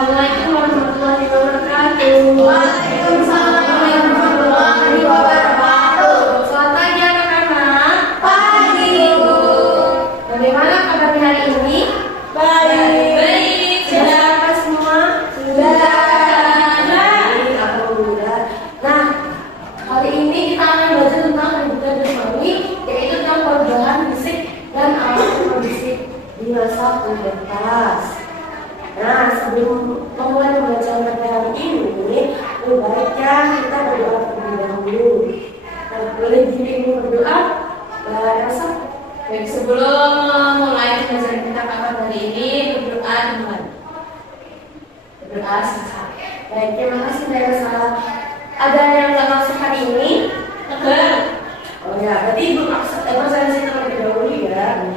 Assalamualaikum warahmatullahi wabarakatuh. Waalaikumsalam warahmatullahi wabarakatuh. Selamat pagi anak-anak. Pagi, Ibu. Bagaimana kabarnya hari ini? Baik. Sudah apa semua? Sudah. Baik, alhamdulillah. Nah, hari ini kita akan belajar tentang kehidupan jasmani, yaitu tentang perubahan fisik dan alat fisik di masa pubertas. Nah, sebelum memulai pembelajaran pada hari ini, lebih baiknya kita berdoa terlebih dahulu. Nah, boleh dirimu berdoa? Rasa? Baik, sebelum mulai pembelajaran kita pada hari ini, berdoa teman. Berdoa sisa. Baik, terima kasih Mbak Elsa. Ada yang nggak masuk hari ini? Enggak. Oh ya, berarti Ibu absensi terlebih dahulu ya.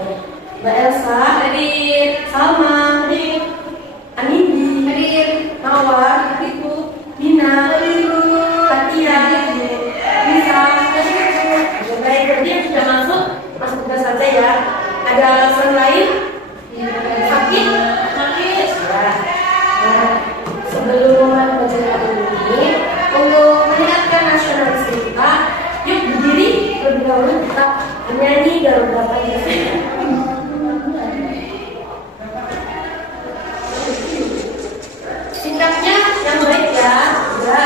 Mbak Elsa, Hadir. Salma, Anindi, Hadir. Mawar, Ibu. Dina, Katia, Lisa. Baik, berarti yang sudah masuk juga saja ya. Ada alasan lain? Sakit? Sakit. Ya. Nah, sebelum mulai pembelajaran ini, untuk meningkatkan nasionalis kita, yuk berdiri terlebih dahulu kita menyanyi dalam beberapa detik. Sikapnya yang baik ya. Ya.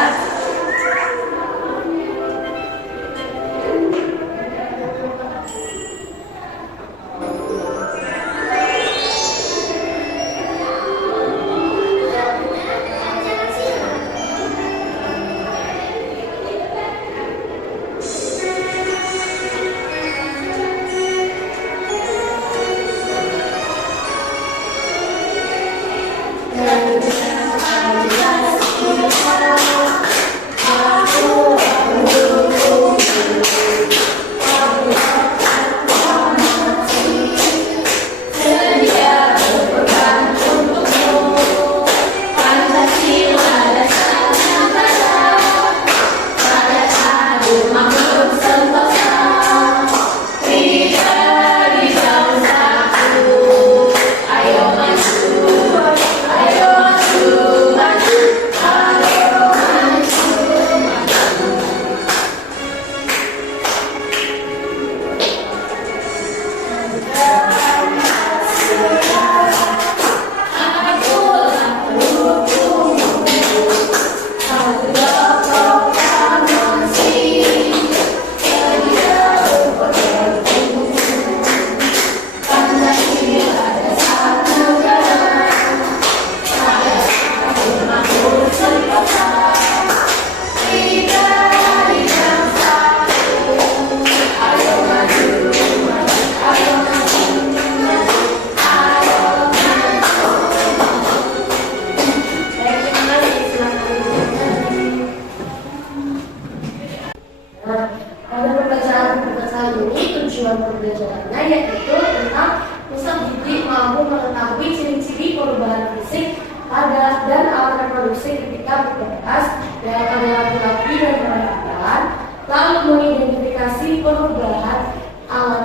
Tujuan pembelajarannya yaitu tentang pusat didik mampu mengetahui ciri-ciri perubahan fisik pada dan alat reproduksi ketika pubertas pada laki-laki dan perempuan, lalu mengidentifikasi perubahan alat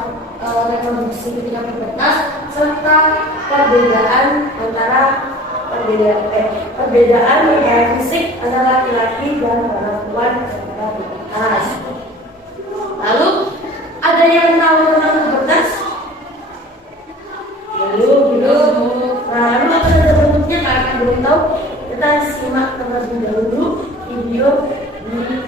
reproduksi ketika pubertas serta perbedaan antara fisik antara laki-laki dan perempuan ketika pubertas. Lalu ada yang tahu tentang pubertas? Belum. Lalu ada bentuknya karena belum tahu. Kita simak terlebih dahulu video ini.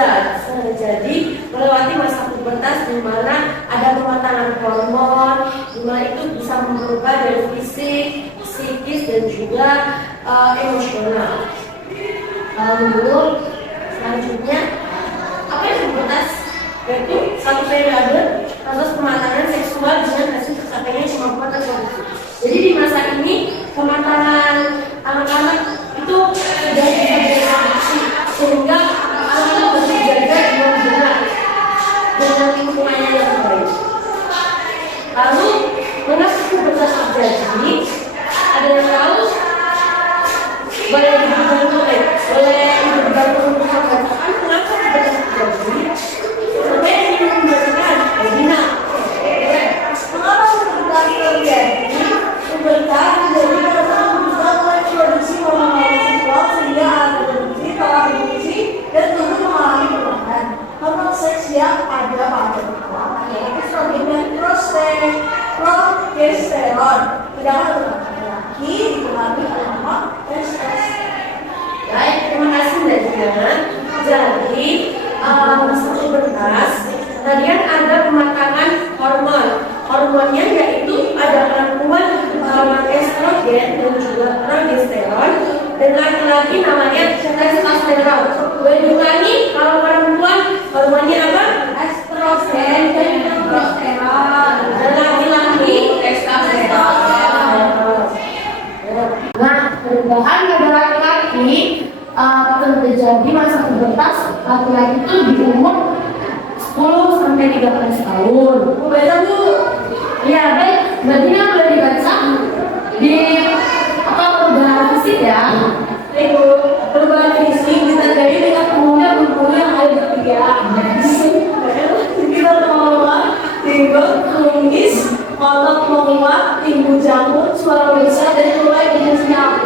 remaja. Jadi melewati masa pubertas di mana ada pematangan hormon, di mana itu bisa merubah dari fisik, psikis dan juga emosional. Lalu selanjutnya apa yang pubertas? Yaitu satu periode proses pematangan seksual dengan hasil tercapainya kemampuan reproduksi. Jadi di masa ini pematangan anak-anak itu sudah bisa direproduksi sehingga anak-anak harus dijaga dengan benar dengan lingkungannya yang baik. Lalu mengapa pubertas terjadi? Ada yang tahu? Boleh dibantu untuk mengatakan kenapa pubertas terjadi? Saya ingin membacakan Dina. Mengapa pubertas terjadi? Pubertas menjadi proses pembentukan produksi hormon seksual sehingga alat reproduksi, pola reproduksi, dan tubuh mengalami perubahan. Hormon seks yang ada pada perempuan yaitu estrogen dan progesteron, sedangkan untuk laki dipengaruhi oleh hormon testosteron. Baik, terima kasih Mbak Dina. Jadi masa pubertas tadi kan ada pematangan hormon. Hormonnya yaitu ada perempuan hormon estrogen dan juga progesteron, dan laki-laki namanya testosteron. Boleh diulangi, kalau perempuan hormonnya apa? Estrogen dan progesteron, dan laki-laki testosteron. Nah, perubahan pada laki-laki terjadi masa pubertas laki-laki itu di umur 10 sampai 13 tahun. Baca Bu. Ya, baik. Berarti boleh dibaca di perubahan fisik ya. Ibu, perubahan fisik ditandai dengan tumbuhnya bulu-bulu yang ada di pipiran. Kita mengelola timbul, kumis, otot menguat, timbul jamur, suara besar dan mulai jenisnya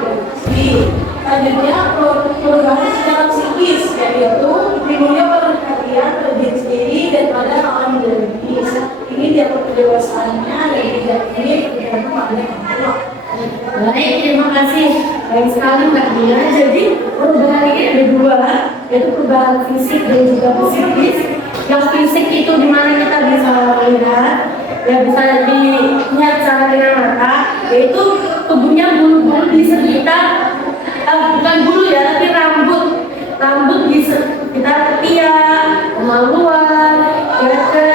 selanjutnya perubahan secara psikis, yaitu timbulnya perhatian pada diri sendiri dan pada orang lebih. Ini dia kedewasaannya dan tidak ini tergantung pada orang tua. Baik, terima kasih. Baik sekali Mbak Dina. Jadi perubahan ini ada dua, yaitu perubahan fisik dan juga psikis. Yang fisik itu dimana kita bisa melihat, ya bisa dilihat secara dengan mata, yaitu tubuhnya bulu-bulu di sekitar bukan bulu ya, tapi rambut di sekitar ketiak, kemaluan, dada,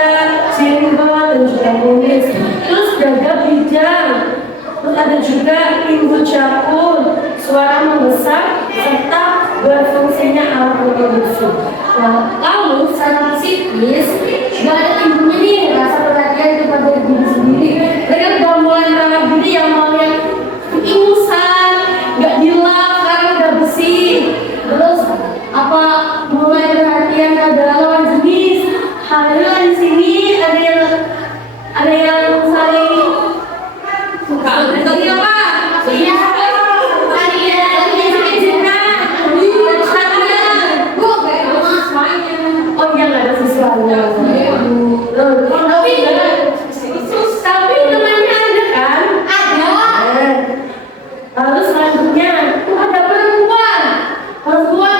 jenggot dan juga kumis. Terus dada bijang, terus ada juga timbul jakun, suara membesar serta berfungsinya alat reproduksi. Nah, lalu secara psikis juga ada timbulnya nih rasa perhatian kepada diri sendiri. Mereka udah mulai merah diri yang mau yang ingusan, nggak dilap, sekarang udah bersih. Terus mulai perhatian ada lawan jenis. Alhamdulillah di sini ada yang saling suka. Tadi apa? Iya. Oh iya, nggak ada siswanya. Tapi temannya ada kan? Ada. Lalu selanjutnya ada perempuan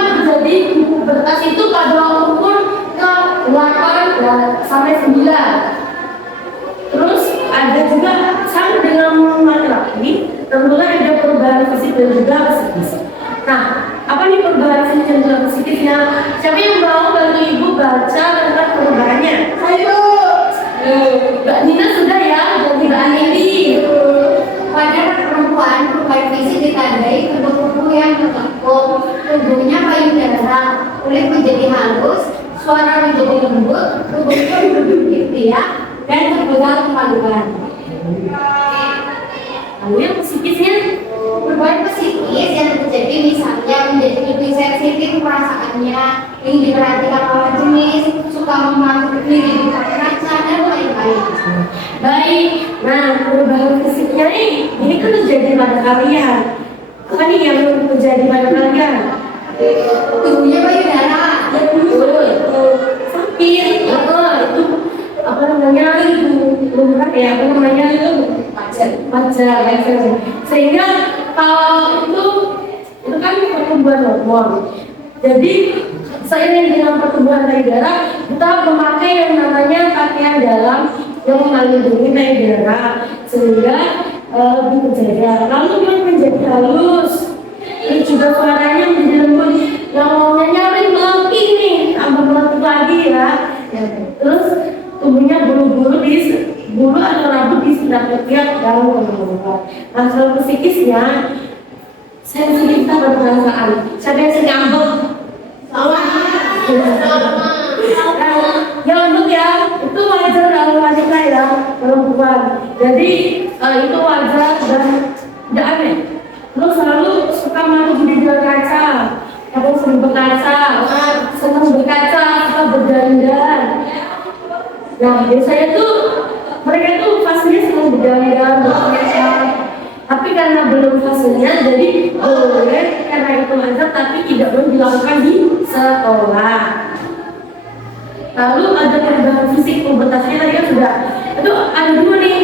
terjadi pubertas itu pada umur ke 8 sampai 9. Terus ada juga sama dengan laki-laki, tentunya ada perubahan fisik dan juga psikis. Nah, apa nih perubahan fisik dan juga psikisnya? Siapa yang mau bantu ibu baca tentang perubahannya? Ayo. Mbak Nina sudah ya, jadi Mbak Anindi. Pada perempuan, perubahan fisik ditandai tubuh yang tertekuk, tubuhnya payudara, kulit menjadi halus, suara menjadi lembut, tubuhnya menjadi tiak, dan terbegal kemaluan. Lalu yang psikisnya? Perubahan psikis yang terjadi misalnya menjadi lebih sensitif perasaannya, ingin diperhatikan lawan jenis, suka memantau diri di kaca, dan lain-lain. Baik, nah perubahan fisiknya ini kan terjadi pada kalian. Apa nih yang terjadi pada kalian? Tubuhnya payudara. Sakit. Itu apa namanya? Lumrah ya, apa namanya itu? Wajar. Sehingga kalau itu kan pertumbuhan hormon. Jadi seiring dengan pertumbuhan payudara, kita memakai yang namanya pakaian dalam yang melindungi payudara sehingga lebih terjaga. Lalu dia menjadi halus, terus juga suaranya menjadi lembut. Yang maunya nyari melengking nih, tambah melengking lagi ya. Terus tubuhnya bulu-bulu di bulu atau rambut di sekitar ketiak dalam kandungan. Nah, kalau psikisnya sensitivitas pada perasaan. Siapa yang ngambek? Ya lembut ya, itu wajar dalam wanita ya, perempuan. Jadi itu wajar dan tidak aneh. Terus selalu suka mandi di jalan kaca, atau sering berkaca, senang berkaca, suka berdandan. Nah biasanya tuh mereka tuh fasenya senang berdandan, berkaca. Tapi karena belum fasenya, jadi boleh karena itu wajar, tapi tidak boleh dilakukan di sekolah. Lalu ada perubahan fisik, pubertasnya tadi kan sudah. Itu ada dua nih,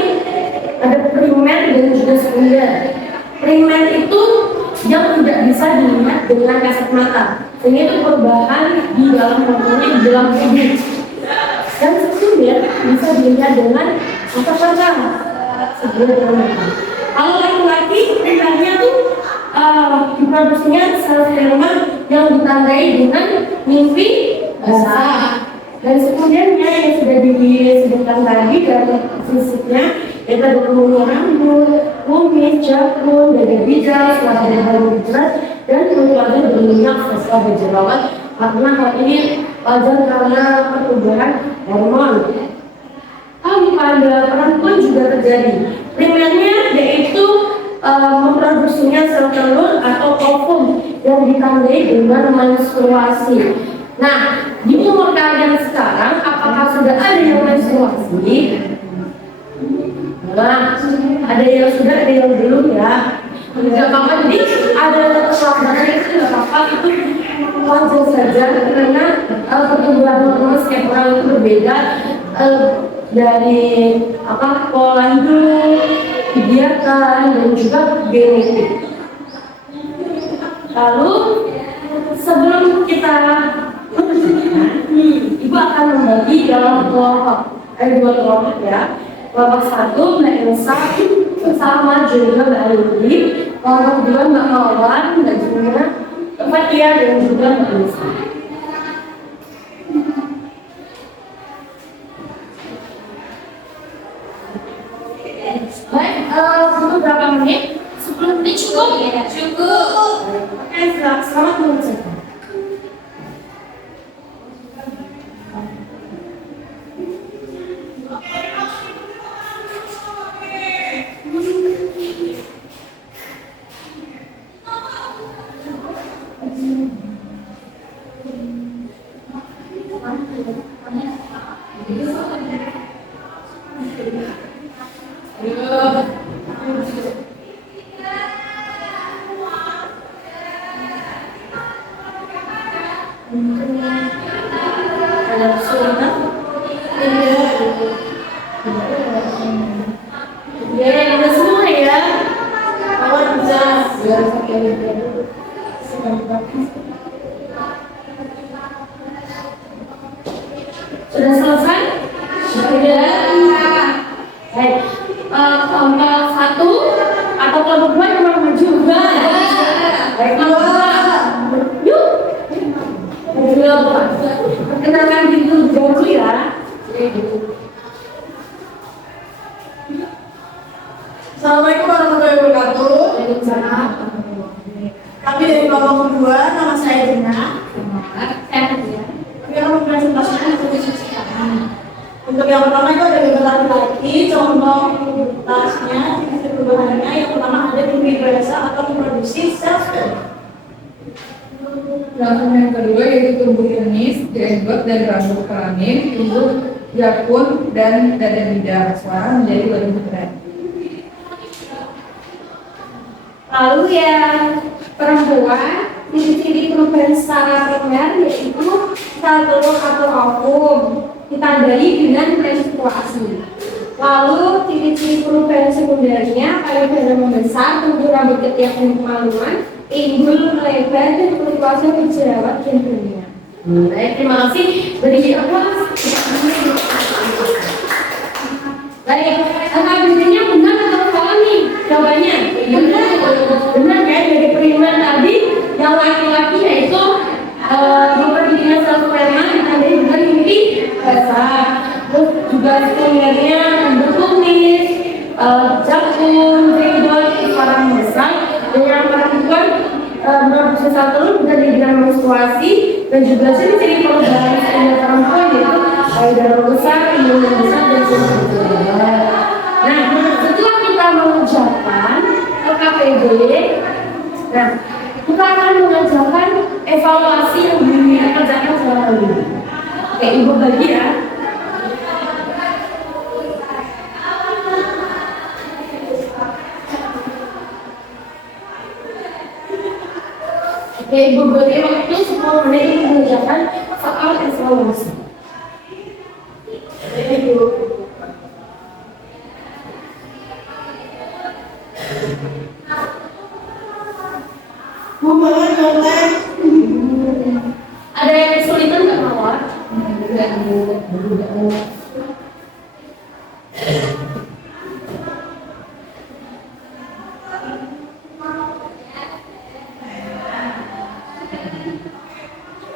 ada primer dan juga sekunder. Primer itu yang tidak bisa dilihat dengan kasat mata, sehingga itu perubahan di dalam hormonnya di dalam tubuh. Dan sekunder bisa dilihat dengan kasat mata. Kalau laki-laki primernya tuh diproduksinya sel sperma yang ditandai dengan mimpi basah. Dan sekundernya yang sudah disebutkan tadi dari fisiknya yaitu ada tumbuhnya rambut, kumis, jakun, dada bidang, setelah ada rambut jelas dan kulit wajah berminyak setelah berjerawat. Karena hal ini wajar karena pertumbuhan hormon. Pada perempuan juga terjadi. Primernya yaitu memproduksinya sel telur atau ovum yang ditandai dengan menstruasi. Nah, di umur kalian sekarang, apakah sudah ada yang menstruasi? Nah, ada yang sudah, ada yang belum ya. Tidak apa-apa, jadi ada kesabaran itu tidak apa-apa, itu wajar saja karena pertumbuhan hormon setiap orang itu berbeda dari pola hidup, kegiatan dan juga genetik. Lalu sebelum kita Ibu akan membagi dalam kelompok, ada dua kelompok ya. Kelompok satu Mbak Elsa sama juga Mbak Aludi. Kelompok dua Mbak Mawan, Mbak Juna, Mbak Fatia dan juga Mbak Elsa. Baik, untuk berapa menit? 10 menit cukup? Ya, cukup. Oke, selamat mengerjakan. Ada suara? Ya, udah semua ya. Kawan bisa biar pakai dulu. Sudah selesai? Sudah. Baik. Kelompok satu atau kelompok dua yang mau maju? Baik, kelompok dua. Yuk. Perkenalkan diri dulu ya. Assalamualaikum warahmatullahi wabarakatuh. Kami dari kelompok kedua, nama saya Dina. Kami akan mempresentasikan untuk yang pertama itu ada gambar laki-laki, contoh tasnya, titik perubahannya. Yang pertama ada mimpi basah atau memproduksi sel sperma. Langsung yang kedua yaitu tumbuh penis, jenggot dan rambut kelamin, tumbuh jakun dan dada bidang. Suara menjadi lebih keren. Lalu yang perempuan, ciri-ciri perubahan secara primer yaitu sel telur atau ovum ditandai dengan menstruasi. Lalu ciri-ciri perubahan sekundernya payudara membesar, tumbuh rambut ketiak dan kemaluan, Inggul melebar dan berkuasa berjerawat dan berminyak. Baik, terima kasih. Beri aplaus. Baik, kakak biasanya benar atau salah nih jawabannya? Benar, benar ya, dari periman tadi yang laki-laki yaitu memperbikinkan sperma ditandai dengan mimpi basah. Terus juga sebenarnya membentuk kumis, jakun, rinduan, para besar, dan yang perempuan produksi satu bisa dengan menstruasi dan juga ciri-ciri perubahan pada perempuan yaitu payudara besar, indung besar dan sebagainya. Nah, setelah kita mengucapkan LKPD, nah kita akan mengajarkan evaluasi yang dikerjakan selama ini. Oke, ibu bagi ya. Oke, ibu bagi waktu 10 menit untuk mengerjakan soal evaluasi. Ada yang kesulitan nggak Mawar?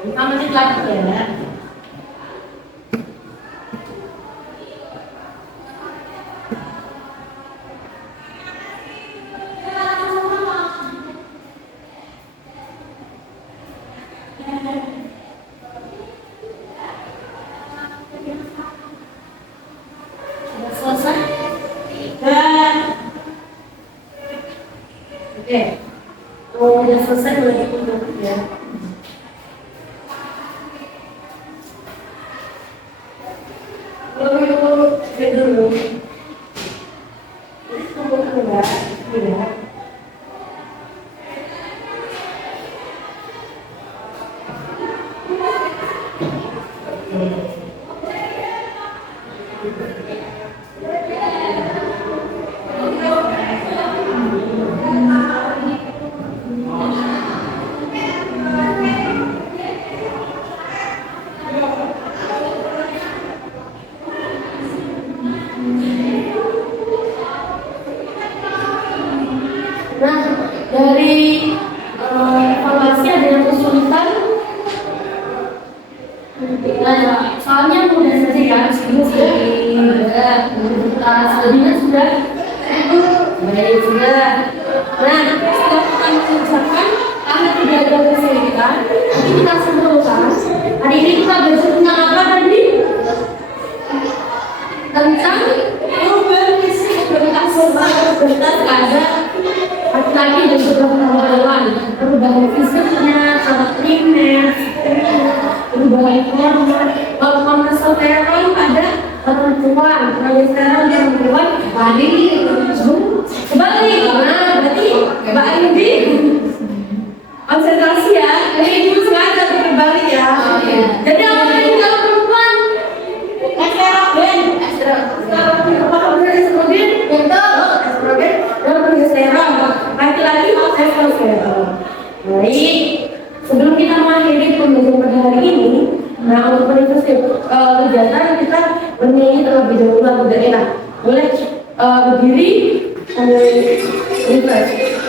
Kamu menit lagi ya. Sudah selesai? Oke. Kalau udah selesai boleh ditutup ya. Dulu. Ini tunggu enggak? Iya. Nah, dari evaluasi ada yang kesulitan. Nah, soalnya mudah saja ya, ini sudah selebihnya sudah baik sudah. Nah, setelah kita mengucapkan karena tidak ada kesulitan, nanti kita simpulkan. Hari ini kita belajar tentang apa tadi? Tentang berkas ada laki-laki dan juga perempuan, perubahan fisiknya, karakternya, perubahan hormon. Kalau testosteron pada perempuan, progesteron perempuan, balik kembali. Nah, berarti Mbak Indi konsentrasi ya. Jadi ibu sengaja kembali ya. Jadi apa tadi kalau perempuan? Estrogen. Estrogen. Betul. Estrogen dan progesteron. Laki-laki testosteron. Baik. Sebelum kita mengakhiri pembelajaran pada hari ini, nah untuk kegiatan kita bernyanyi terlebih dahulu lagu daerah. Boleh berdiri sambil refresh.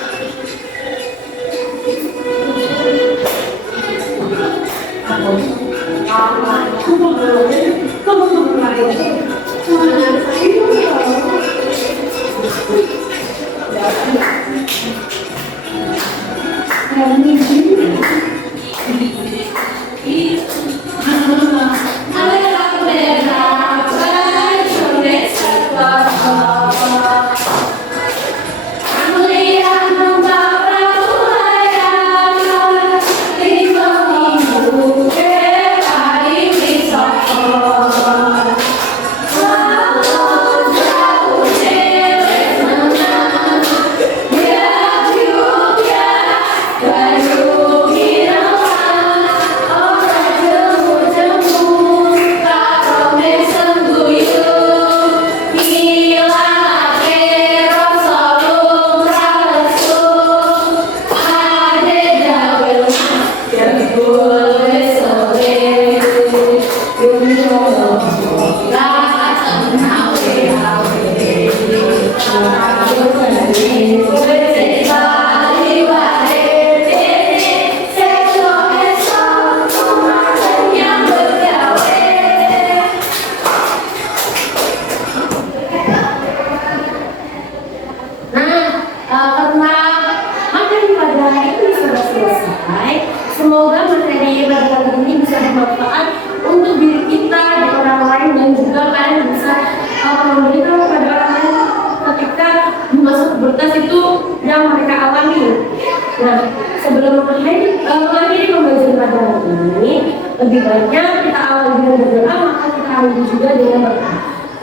Kira semoga materi pada ini bisa bermanfaat untuk diri kita dan orang lain, dan juga kalian bisa memberikan kepada orang lain ketika masuk berkas itu yang mereka alami. Nah, sebelum mengakhiri pembelajaran pada hari ini, lebih baiknya kita awali dengan berdoa, maka kita akhiri juga dengan berdoa.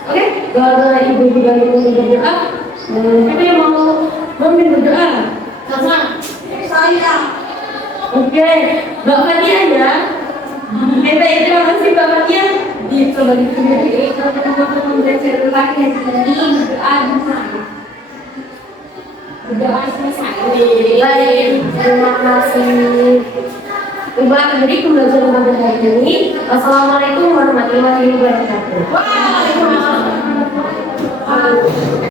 Oke, kalau ibu-ibu dan ibu berdoa, siapa yang mau memimpin berdoa? Sama Saya. Oke, Mbak Fatia ya. Baik, terima kasih Mbak Fatia. Coba dipelajari kalau belajar lagi ini berdoa selesai. Berdoa selesai. Baik, terima kasih. Ibu akhiri pembelajaran pada hari ini. Wassalamualaikum warahmatullahi wabarakatuh. Waalaikumsalam.